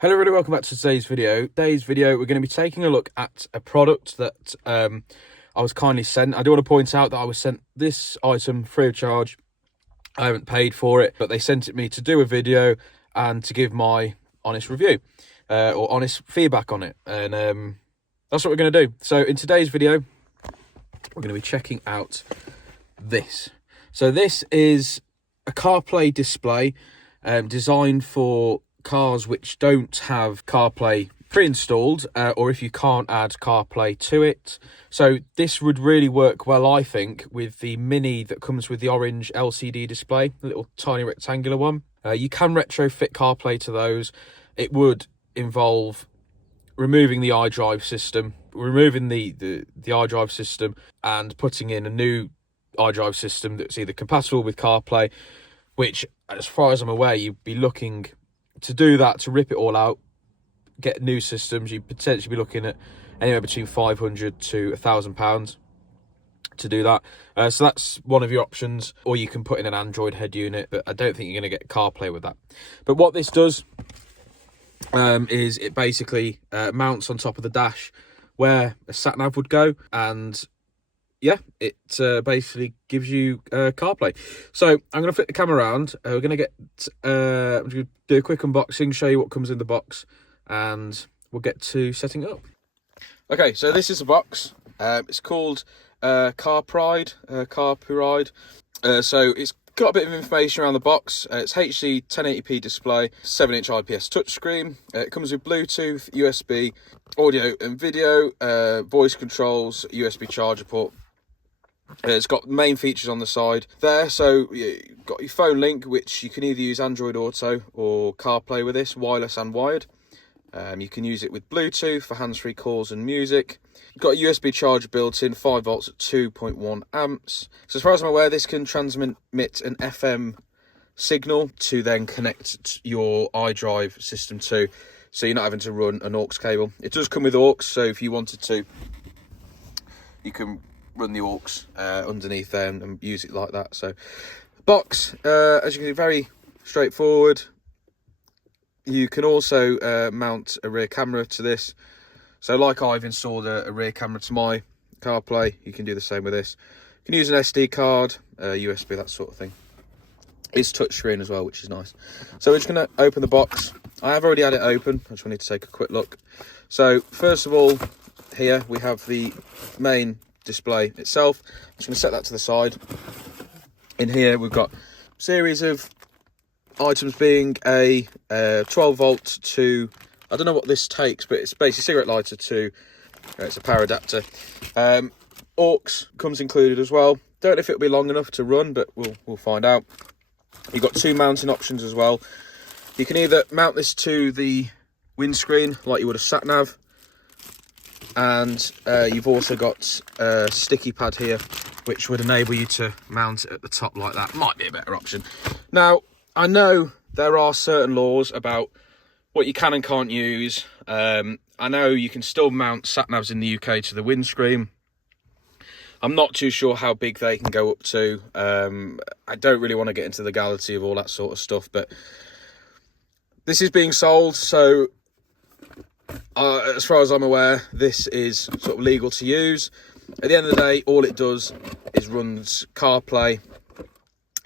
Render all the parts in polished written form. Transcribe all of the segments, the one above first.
Hello everybody, welcome back to today's video. We're going to be taking a look at a product that I was kindly sent. I do want to point out that I was sent this item free of charge. I haven't paid for it, but they sent it me to do a video and to give my honest review or honest feedback on it. And that's what we're going to do. So in today's video, we're going to be checking out this. So this is a CarPlay display designed for cars which don't have CarPlay pre-installed, or if you can't add CarPlay to it. So this would really work well, I think, with the Mini that comes with the orange LCD display, the little tiny rectangular one. You can retrofit CarPlay to those. It would involve removing the iDrive system, and putting in a new iDrive system that's either compatible with CarPlay, which, as far as I'm aware, you'd be looking to do that, to rip it all out, get new systems. You'd potentially be looking at anywhere between £500 to £1,000 to do that. So that's one of your options, or you can put in an Android head unit, but I don't think you're going to get CarPlay with that. But what this does is it basically mounts on top of the dash where a sat-nav would go, and yeah, it basically gives you CarPlay. So I'm going to flip the camera around. We're going to I'm going to do a quick unboxing, show you what comes in the box, and we'll get to setting it up. Okay, so this is the box. It's called CARPURIDE CarPuride. So it's got a bit of information around the box. It's HD 1080p display, 7-inch IPS touchscreen. It comes with Bluetooth, USB, audio and video, voice controls, USB charger port. It's got main features on the side there. So you've got your phone link, which you can either use Android Auto or CarPlay with this, wireless and wired. You can use it with Bluetooth for hands-free calls and music. You've got a USB charger built in, 5 volts at 2.1 amps. So as far as I'm aware, this can transmit an FM signal to then connect your iDrive system to, so you're not having to run an aux cable. It does come with aux, so if you wanted to, you can run the aux underneath there and use it like that. So box, as you can see, very straightforward. You can also mount a rear camera to this. So like I've installed a rear camera to my CarPlay, you can do the same with this. You can use an SD card, USB, that sort of thing. It's touchscreen as well, which is nice. So we're just going to open the box. I have already had it open. I just wanted to take a quick look. So first of all, here we have the main display itself. I'm just going to set that to the side. In here we've got a series of items, being a 12 volt to, I don't know what this takes, but it's basically cigarette lighter to, it's a power adapter. Aux comes included as well. Don't know if it'll be long enough to run, but we'll find out. You've got 2 mounting options as well. You can either mount this to the windscreen like you would a sat nav, and you've also got a sticky pad here, which would enable you to mount it at the top like that. Might be a better option. Now, I know there are certain laws about what you can and can't use. I know you can still mount sat-navs in the UK to the windscreen. I'm not too sure how big they can go up to. I don't really want to get into the legality of all that sort of stuff, but this is being sold, so as far as I'm aware, this is sort of legal to use. At the end of the day, all it does is runs CarPlay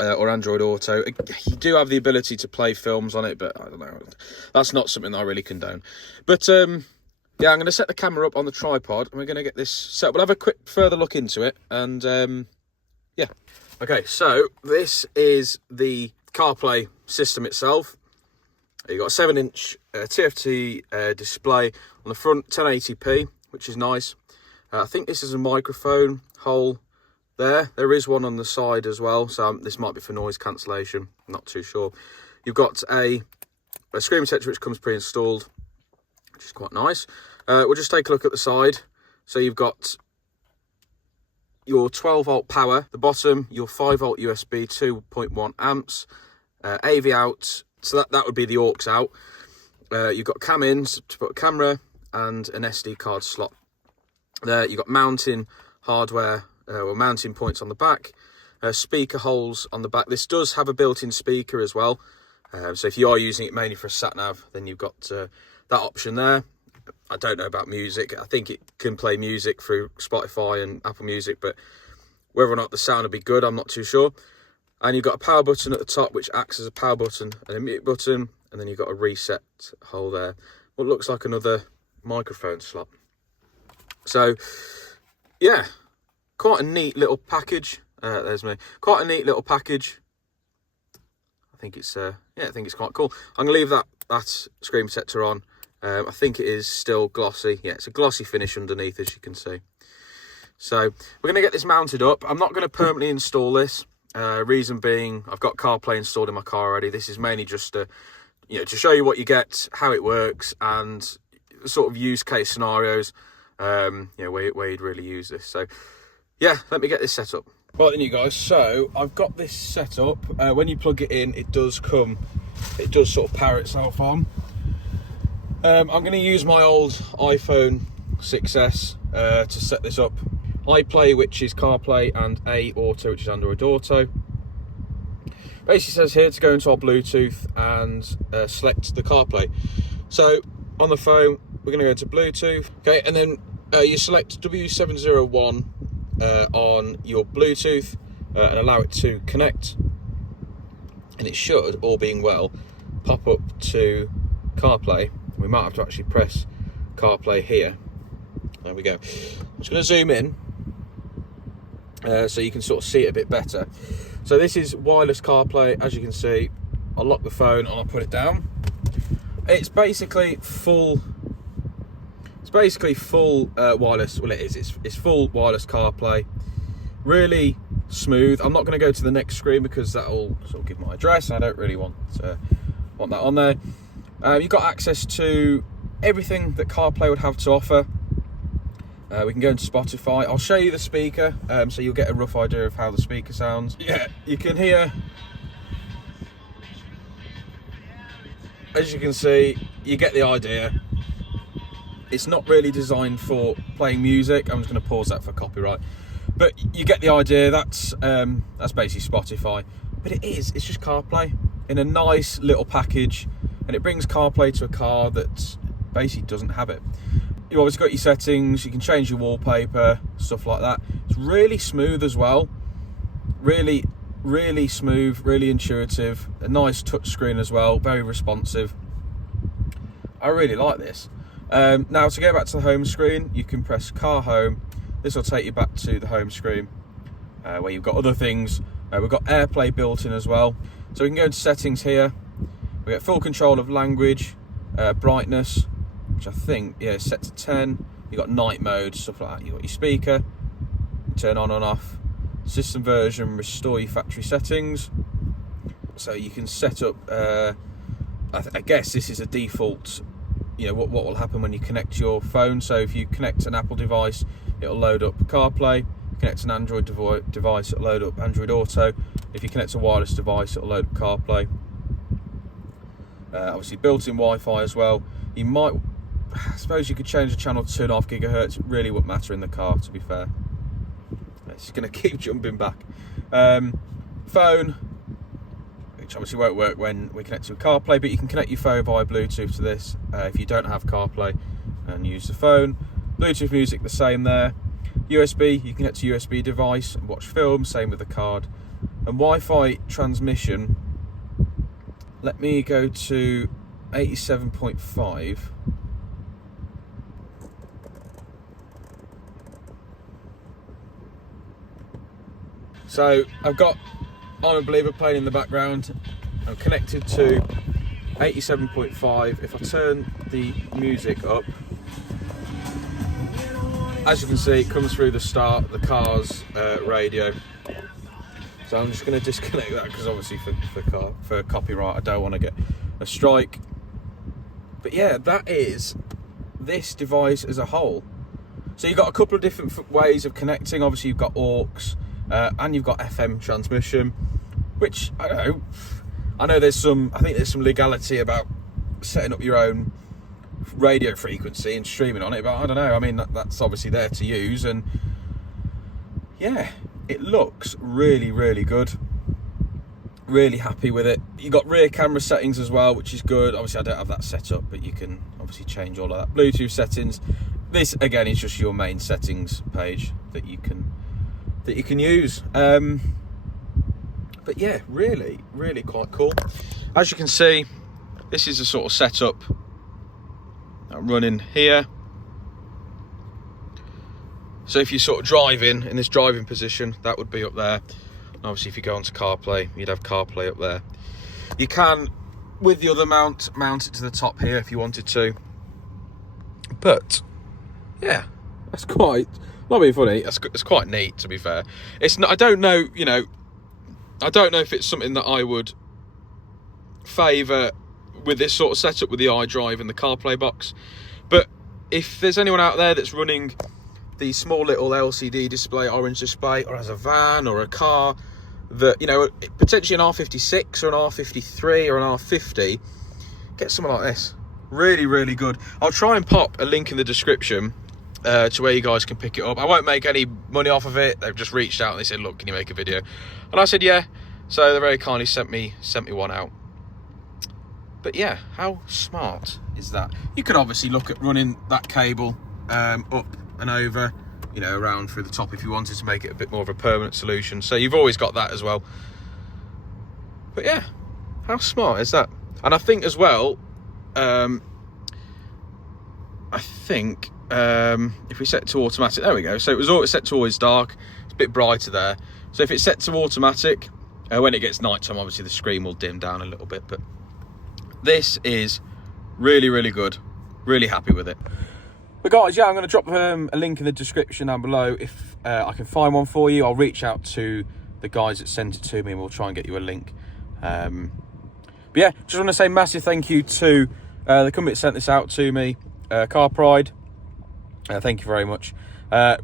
or Android Auto. You do have the ability to play films on it, but I don't know. That's not something that I really condone. But yeah, I'm going to set the camera up on the tripod, and we're going to get this set up. We'll have a quick further look into it, and yeah. Okay, so this is the CarPlay system itself. You've got a 7-inch TFT display on the front, 1080p, which is nice. I think this is a microphone hole there. There is one on the side as well, so this might be for noise cancellation. I'm not too sure. You've got a screen protector which comes pre-installed, which is quite nice. We'll just take a look at the side. So you've got your 12 volt power, the bottom, your 5 volt USB, 2.1 amps, AV out. So that would be the aux out. You've got cam ins to put a camera and an SD card slot. There, you've got mounting hardware, or mounting points on the back, speaker holes on the back. This does have a built-in speaker as well, So if you are using it mainly for a sat nav, then you've got that option there. I don't know about music. I think it can play music through Spotify and Apple Music, but whether or not the sound will be good, I'm not too sure. And you've got a power button at the top, which acts as a power button and a mute button. And then you've got a reset hole there. What looks like another microphone slot. So, yeah, quite a neat little package. There's me. Quite a neat little package. I think it's quite cool. I'm gonna leave that screen protector on. I think it is still glossy. Yeah, it's a glossy finish underneath, as you can see. So we're gonna get this mounted up. I'm not gonna permanently install this. Reason being, I've got CarPlay installed in my car already. This is mainly just to show you what you get, how it works, and sort of use case scenarios. Where you'd really use this. So yeah, let me get this set up. Right then, you guys, so I've got this set up. When you plug it in, it does sort of power itself on. I'm going to use my old iPhone 6S to set this up. iPlay, which is CarPlay, and A Auto, which is Android Auto. Basically says here to go into our Bluetooth and select the CarPlay. So on the phone, we're going to go into Bluetooth. Okay, and then you select W701 on your Bluetooth and allow it to connect. And it should, all being well, pop up to CarPlay. We might have to actually press CarPlay here. There we go. I'm just going to zoom in so you can sort of see it a bit better. So this is wireless CarPlay. As you can see, I'll lock the phone and I'll put it down. It's basically full wireless. Well, it is. It's full wireless CarPlay. Really smooth. I'm not going to go to the next screen because that'll sort of give my address, and I don't really want that on there. You've got access to everything that CarPlay would have to offer. We can go into Spotify. I'll show you the speaker, so you'll get a rough idea of how the speaker sounds. Yeah, you can hear. As you can see, you get the idea. It's not really designed for playing music. I'm just going to pause that for copyright. But you get the idea. That's basically Spotify. But it's just CarPlay in a nice little package, and it brings CarPlay to a car that basically doesn't have it. You've obviously got your settings. You can change your wallpaper, stuff like that. It's really smooth as well. Really, really smooth, really intuitive. A nice touch screen as well. Very responsive. I really like this. Now to go back to the home screen, you can press Car Home. This will take you back to the home screen where you've got other things. We've got AirPlay built in as well. So we can go to settings here. We get full control of language, brightness, which I think is set to 10. You've got night mode, stuff like that. You've got your speaker, turn on and off. System version, restore your factory settings. So you can set up, I guess this is a default. What will happen when you connect your phone. So if you connect an Apple device, it'll load up CarPlay. Connect an Android device, it'll load up Android Auto. If you connect a wireless device, it'll load up CarPlay. Obviously built-in Wi-Fi as well. I suppose you could change the channel to 2.5 gigahertz. It really wouldn't matter in the car, to be fair. It's going to keep jumping back. Phone, which obviously won't work when we connect to a CarPlay, but you can connect your phone via Bluetooth to this if you don't have CarPlay and use the phone. Bluetooth music, the same there. USB, you can connect to USB device and watch film, same with the card. And Wi-Fi transmission, let me go to 87.5. So I've got I'm a Believer playing in the background. I'm connected to 87.5. If I turn the music up, as you can see, it comes through the car's radio. So I'm just going to disconnect that because obviously for copyright I don't want to get a strike. But yeah, that is this device as a whole. So you've got a couple of different ways of connecting. Obviously you've got aux and you've got FM transmission, which I know there's some legality about setting up your own radio frequency and streaming on it, but I don't know. I mean, that's obviously there to use, and yeah, it looks really, really good. Really happy with it. You got rear camera settings as well, which is good. Obviously I don't have that set up, but you can obviously change all of that. Bluetooth settings. This again is just your main settings page that you can use. But yeah, really quite cool. As you can see, this is the sort of setup I'm running here. So if you sort of drive in this driving position, that would be up there. And obviously if you go onto CarPlay, you'd have CarPlay up there. You can, with the other mount it to the top here if you wanted to. But yeah, that's quite, not being funny, it's quite neat, to be fair. It's not, I don't know, you know, I don't know if it's something that I would favour with this sort of setup with the iDrive and the CarPlay box. But if there's anyone out there that's running the small little LCD display, orange display, or has a van or a car that, you know, potentially an R56 or an R53 or an R50, get something like this. Really good. I'll try and pop a link in the description to where you guys can pick it up. I won't make any money off of it. They've just reached out and they said, look, can you make a video? And I said, yeah. So they very kindly sent me one out. But yeah, how smart is that? You could obviously look at running that cable up and over, you know, around through the top if you wanted to make it a bit more of a permanent solution. So you've always got that as well. But yeah, how smart is that? And I think as well, if we set to automatic, there we go. So it was always set to always dark. It's a bit brighter there. So if it's set to automatic, when it gets nighttime, obviously the screen will dim down a little bit. But this is really good. Really happy with it. But guys, yeah, I'm going to drop a link in the description down below. If I can find one for you, I'll reach out to the guys that sent it to me and we'll try and get you a link. But yeah, just want to say massive thank you to the company that sent this out to me, CarPuride. Thank you very much.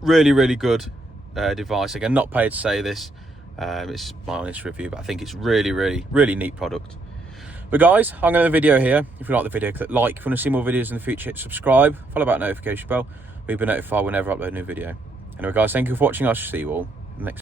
Really good device. Again, not paid to say this. It's my honest review, but I think it's really neat product. But guys, I'm going to end the video here. If you like the video, click like. If you want to see more videos in the future, hit subscribe. Follow that notification bell. We'll be notified whenever I upload a new video. Anyway guys, thank you for watching. I shall see you all